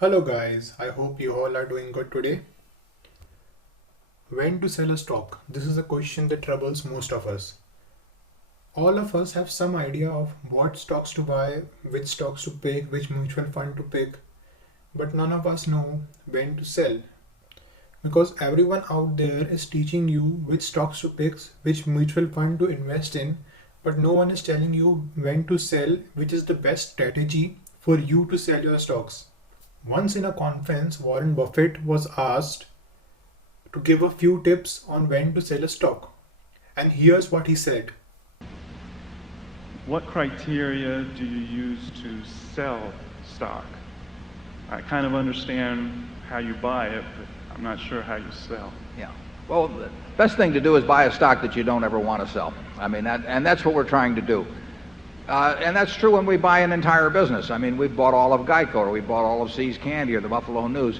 Hello guys, I hope you all are doing good today. When to sell a stock? This is a question that troubles most of us. All of us have some idea of what stocks to buy, which stocks to pick, which mutual fund to pick, but none of us know when to sell. Because everyone out there is teaching you which stocks to pick, which mutual fund to invest in, but no one is telling you when to sell, which is the best strategy for you to sell your stocks. Once in a conference, Warren Buffett was asked to give a few tips on when to sell a stock. And here's what he said. What criteria do you use to sell stock? I kind of understand how you buy it, but I'm not sure how you sell. Yeah. Well, the best thing to do is buy a stock that you don't ever want to sell. I mean, that's what we're trying to do. And that's true when we buy an entire business. I mean, we've bought all of Geico, or we bought all of See's Candy, or the Buffalo News.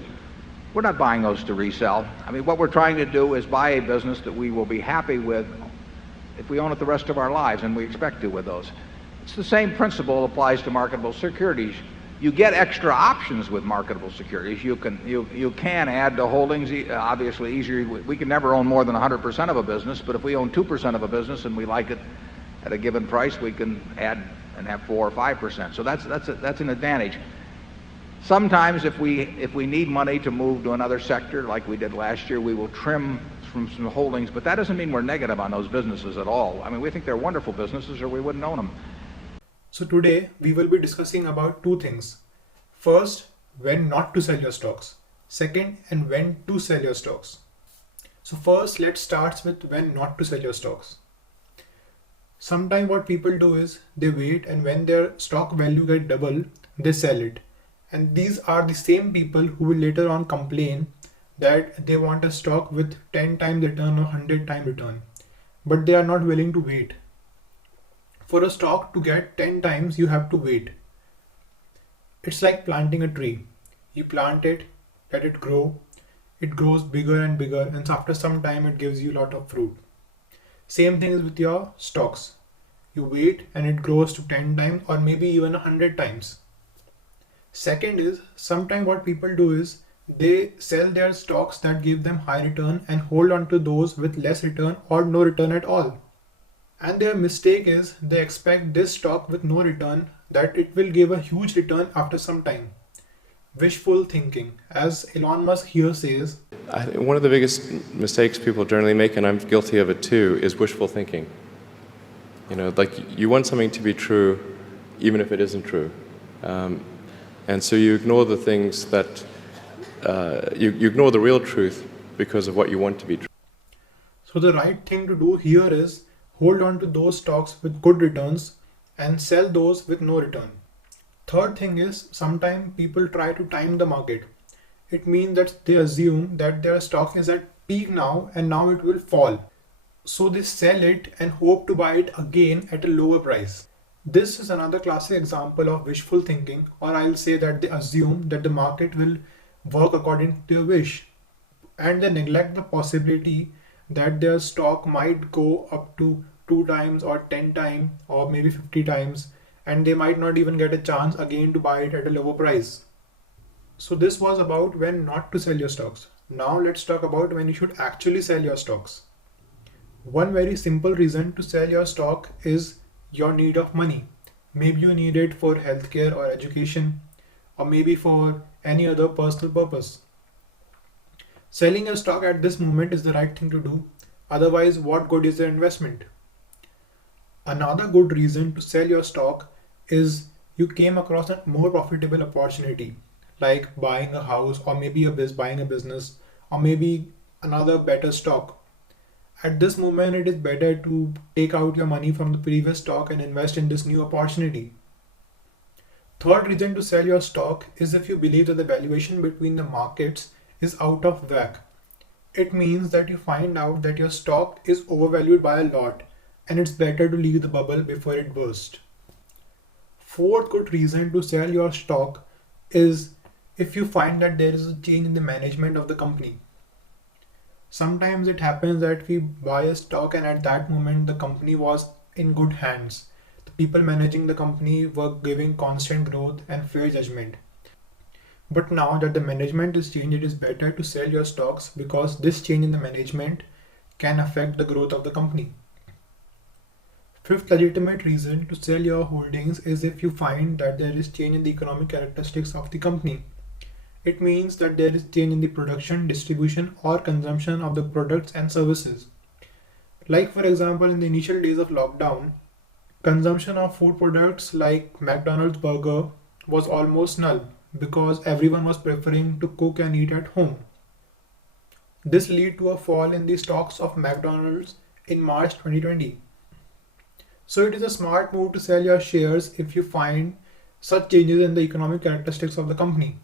We're not buying those to resell. I mean, what we're trying to do is buy a business that we will be happy with if we own it the rest of our lives, and we expect to with those. It's the same principle applies to marketable securities. You get extra options with marketable securities. You can add to holdings, obviously easier. We can never own more than 100% of a business, but if we own 2% of a business and we like it at a given price, we can add and have 4 or 5%. So that's an advantage. Sometimes if we need money to move to another sector, like we did last year, we will trim from some holdings, but that doesn't mean we're negative on those businesses at all. I mean, we think they're wonderful businesses, or we wouldn't own them. So today we will be discussing about two things. First, when not to sell your stocks. Second, and when to sell your stocks. So first, let's start with when not to sell your stocks. Sometimes what people do is they wait, and when their stock value get double, they sell it. And these are the same people who will later on complain that they want a stock with 10 times return or 100 times return, but they are not willing to wait. For a stock to get 10 times, you have to wait. It's like planting a tree. You plant it, let it grow. It grows bigger and bigger, and after some time it gives you a lot of fruit. Same thing is with your stocks. You wait and it grows to 10 times or maybe even 100 times. Second is, sometimes what people do is they sell their stocks that give them high return and hold on to those with less return or no return at all. And their mistake is they expect this stock with no return that it will give a huge return after some time. Wishful thinking. As Elon Musk here says, I think one of the biggest mistakes people generally make, and I'm guilty of it too, is wishful thinking. You know, like you want something to be true even if it isn't true. And so you ignore the things that, you ignore the real truth because of what you want to be true. So the right thing to do here is hold on to those stocks with good returns and sell those with no return. Third thing is, sometimes people try to time the market. It means that they assume that their stock is at peak now and now it will fall. So they sell it and hope to buy it again at a lower price. This is another classic example of wishful thinking, or I'll say that they assume that the market will work according to their wish, and they neglect the possibility that their stock might go up to 2 times or 10 times or maybe 50 times, and they might not even get a chance again to buy it at a lower price. So this was about when not to sell your stocks. Now let's talk about when you should actually sell your stocks. One very simple reason to sell your stock is your need of money. Maybe you need it for healthcare or education, or maybe for any other personal purpose. Selling your stock at this moment is the right thing to do. Otherwise, what good is the investment? Another good reason to sell your stock is you came across a more profitable opportunity, like buying a house, or maybe buying a business, or maybe another better stock. At this moment, it is better to take out your money from the previous stock and invest in this new opportunity. Third reason to sell your stock is if you believe that the valuation between the markets is out of whack. It means that you find out that your stock is overvalued by a lot and it's better to leave the bubble before it bursts. Fourth good reason to sell your stock is if you find that there is a change in the management of the company. Sometimes it happens that we buy a stock and at that moment the company was in good hands. The people managing the company were giving constant growth and fair judgment. But now that the management is changed, it is better to sell your stocks because this change in the management can affect the growth of the company. Fifth legitimate reason to sell your holdings is if you find that there is change in the economic characteristics of the company. It means that there is change in the production, distribution, or consumption of the products and services. Like for example, in the initial days of lockdown, consumption of food products like McDonald's burger was almost null because everyone was preferring to cook and eat at home. This led to a fall in the stocks of McDonald's in March 2020. So it is a smart move to sell your shares if you find such changes in the economic characteristics of the company.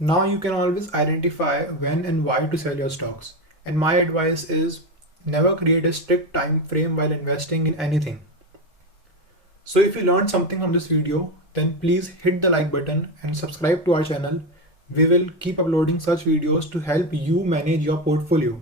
Now you can always identify when and why to sell your stocks. And my advice is never create a strict time frame while investing in anything. So if you learned something from this video, then please hit the like button and subscribe to our channel. We will keep uploading such videos to help you manage your portfolio.